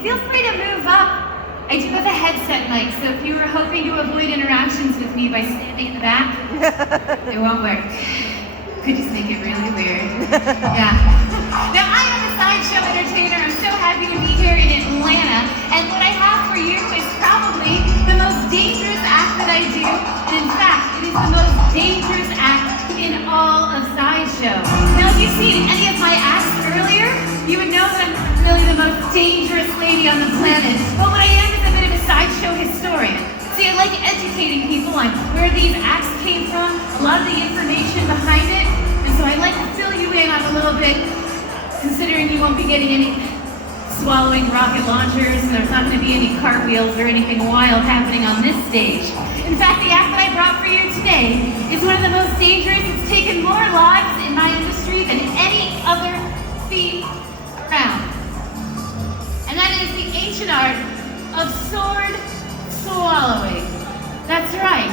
feel free to move up. I do have a headset mic, so if you were hoping to avoid interactions with me by standing in the back, it won't work. Could just make it really weird. Yeah. Now, I am a sideshow entertainer. I'm so happy to be here in Atlanta, and what I have for you is probably the most dangerous act that I do, and in fact, it is the most dangerous act in all of sideshow. Now, if you've seen any of my acts earlier, you would know that I'm really the most dangerous lady on the planet, but what I am is a bit of a sideshow historian. See, I like educating people on where these acts came from, a lot of the information behind it, and so I like to fill you in on a little bit, considering you won't be getting any swallowing rocket launchers, and there's not going to be any cartwheels or anything wild happening on this stage. In fact, the act that I brought for you today is one of the most dangerous. It's taken more lives in my industry than any other feat around. And that is the ancient art of sword swallowing. That's right.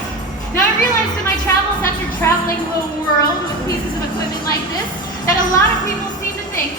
Now, I realized in my travels after traveling the world with pieces of equipment like this, that a lot of people seem to think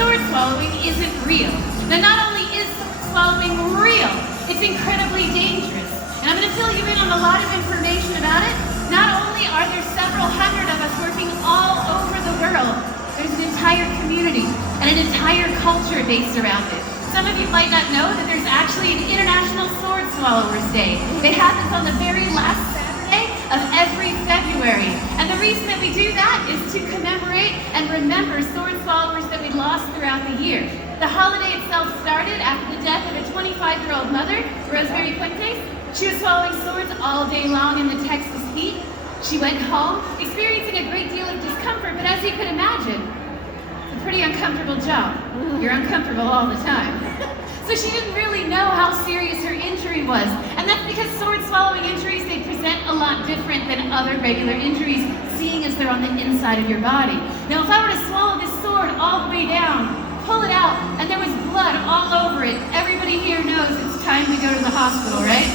sword swallowing isn't real. Now, not only is sword swallowing real, it's incredibly dangerous. And I'm going to fill you in on a lot of information about it. Not only are there several hundred of us working all over the world, there's an entire community and an entire culture based around it. Some of you might not know that there's actually an International Sword Swallowers Day. It happens on the very last Saturday of every February. And the reason that we do that is to commemorate and remember sword swallowers that we lost throughout the year. The holiday itself started after the death of a 25-year-old mother, Reggie Bügmüncher. She was swallowing swords all day long in the Texas heat. She went home, experiencing a great deal of discomfort, but as you could imagine, it's a pretty uncomfortable job. You're uncomfortable all the time. So she didn't really know how serious her injury was. And that's because sword swallowing injuries, they present a lot different than other regular injuries, seeing as they're on the inside of your body. Now, if I were to swallow this sword all the way down, pull it out, and there was blood all over it, everybody here knows it's time to go to the hospital, right?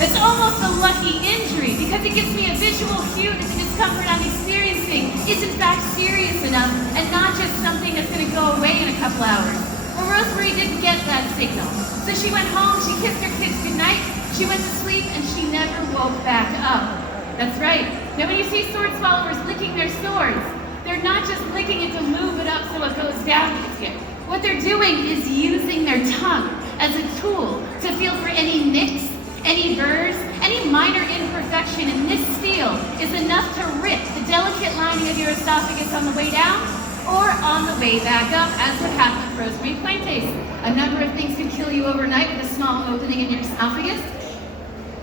It's almost a lucky injury because it gives me a visual cue that the discomfort I'm experiencing is in fact serious enough and not just something that's going to go away in a couple hours. Well, Rosemary didn't get that signal. So she went home, she kissed her kids goodnight, she went to sleep, and she never woke back up. That's right. Now when you see sword swallowers licking their swords, they're not just licking it to move it up so it goes down easier. What they're doing is using their tongue as a tool to feel for any nicks, any burrs, any minor imperfection in this steel is enough to rip the delicate lining of your esophagus on the way down or on the way back up, as would happen with Rosemary Fuentes. A number of things could kill you overnight with a small opening in your esophagus.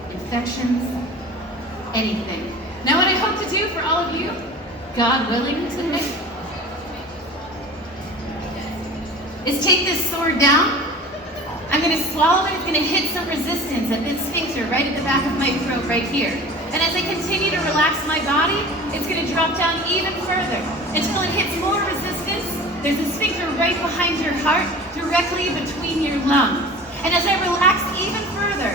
Infections, anything. Now what I hope to do for all of you, God willing today, is take this sword down. I'm going to swallow it. It's going to hit some resistance at this sphincter right at the back of my throat right here. And as I continue to relax my body, it's going to drop down even further until it hits more resistance. There's a sphincter right behind your heart, directly between your lungs. And as I relax even further,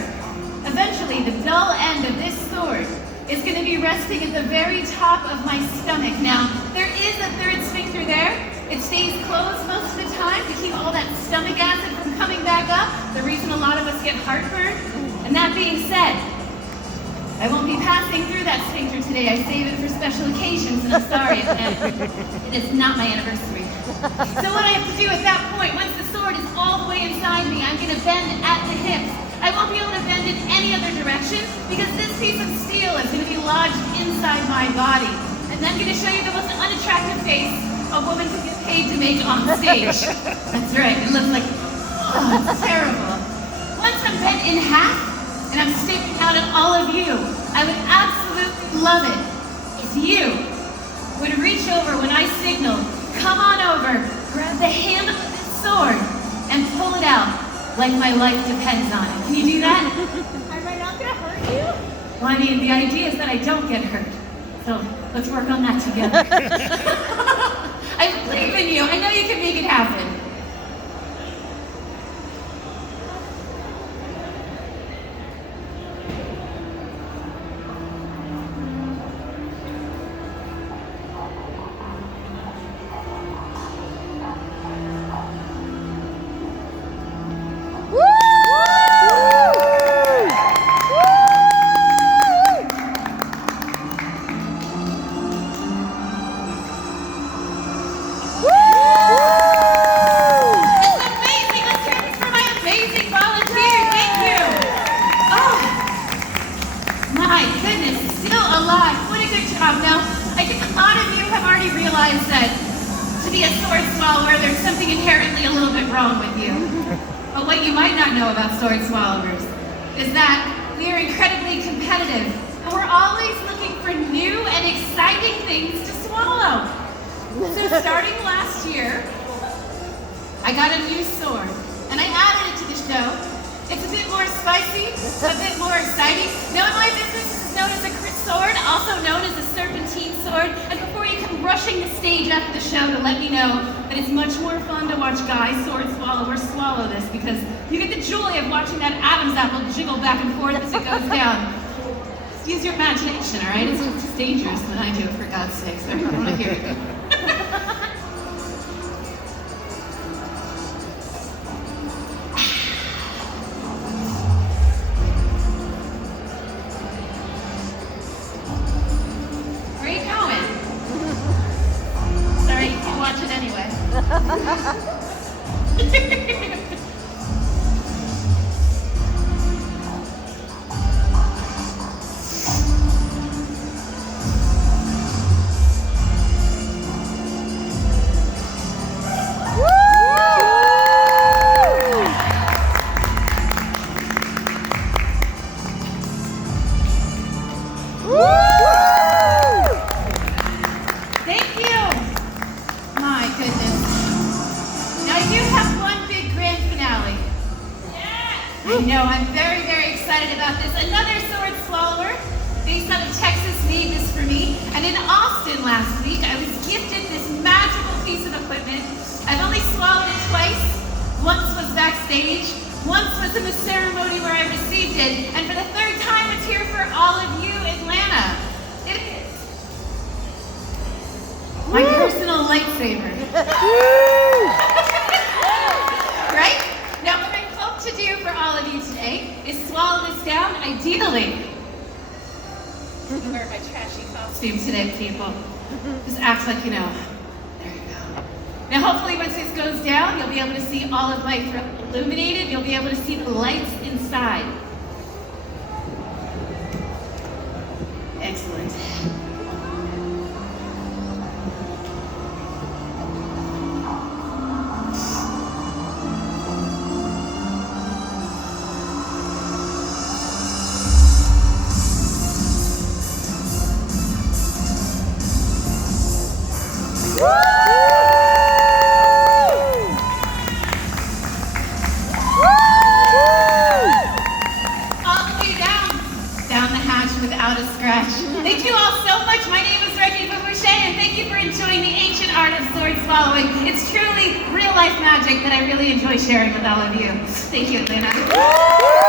eventually the dull end of this sword is going to be resting at the very top of my stomach. Now, there is a third sphincter there. It stays closed most of the time to keep all that stomach acid from coming back up, the reason a lot of us get heartburn. And that being said, I won't be passing through that sphincter today. I save it for special occasions, and I'm sorry, it is not my anniversary. So what I have to do at that point, once the sword is all the way inside me, I'm going to bend at the hips. I won't be able to bend in any other direction because this piece of steel is going to be lodged inside my body. And then I'm going to show you the most unattractive face a woman could get paid to make on stage. That's right, it looks like, oh, it's terrible. Once I'm bent in half, and I'm staring out at all of you, I would absolutely love it if you would reach over when I signal, come on over, grab the handle of this sword, and pull it out like my life depends on it. Can you do that? Am I not gonna hurt you? Well, I mean, the idea is that I don't get hurt. So let's work on that together. I believe in you. I know you can make it happen. realize that to be a sword swallower, there's something inherently a little bit wrong with you. But what you might not know about sword swallowers is that we are incredibly competitive, and we're always looking for new and exciting things to swallow. So starting last year, I got a new sword, and I added it to the show. It's a bit more spicy, a bit more exciting. Now in my business, this is known as a crit sword, also known as a serpentine sword. And before you come rushing the stage after the show to let me know that it's much more fun to watch guys sword swallowers swallow this, because you get the joy of watching that Adam's apple jiggle back and forth as it goes down. Just use your imagination, all right? It's dangerous when I do it, for God's sakes. I don't want to hear it. Watch it anyway. I know, I'm very, very excited about this. Another sword swallower based out of Texas made this for me. And in Austin last week, I was gifted this magical piece of equipment. I've only swallowed it twice. Once was backstage. Once was in the ceremony where I received it. And for the third time, it's here for all of you, Atlanta. It is my personal lightsaber. Right? Now, what I hope to do for all of you today is swallow this down, ideally. I'm wearing my trashy costume today, people. Just act like you know. There you go. Now, hopefully, once this goes down, you'll be able to see all of my throat illuminated. You'll be able to see the lights inside. Excellent. Without a scratch. Thank you all so much. My name is Reggie Bügmüncher, and thank you for enjoying the ancient art of sword swallowing. It's truly real life magic that I really enjoy sharing with all of you. Thank you, Atlanta.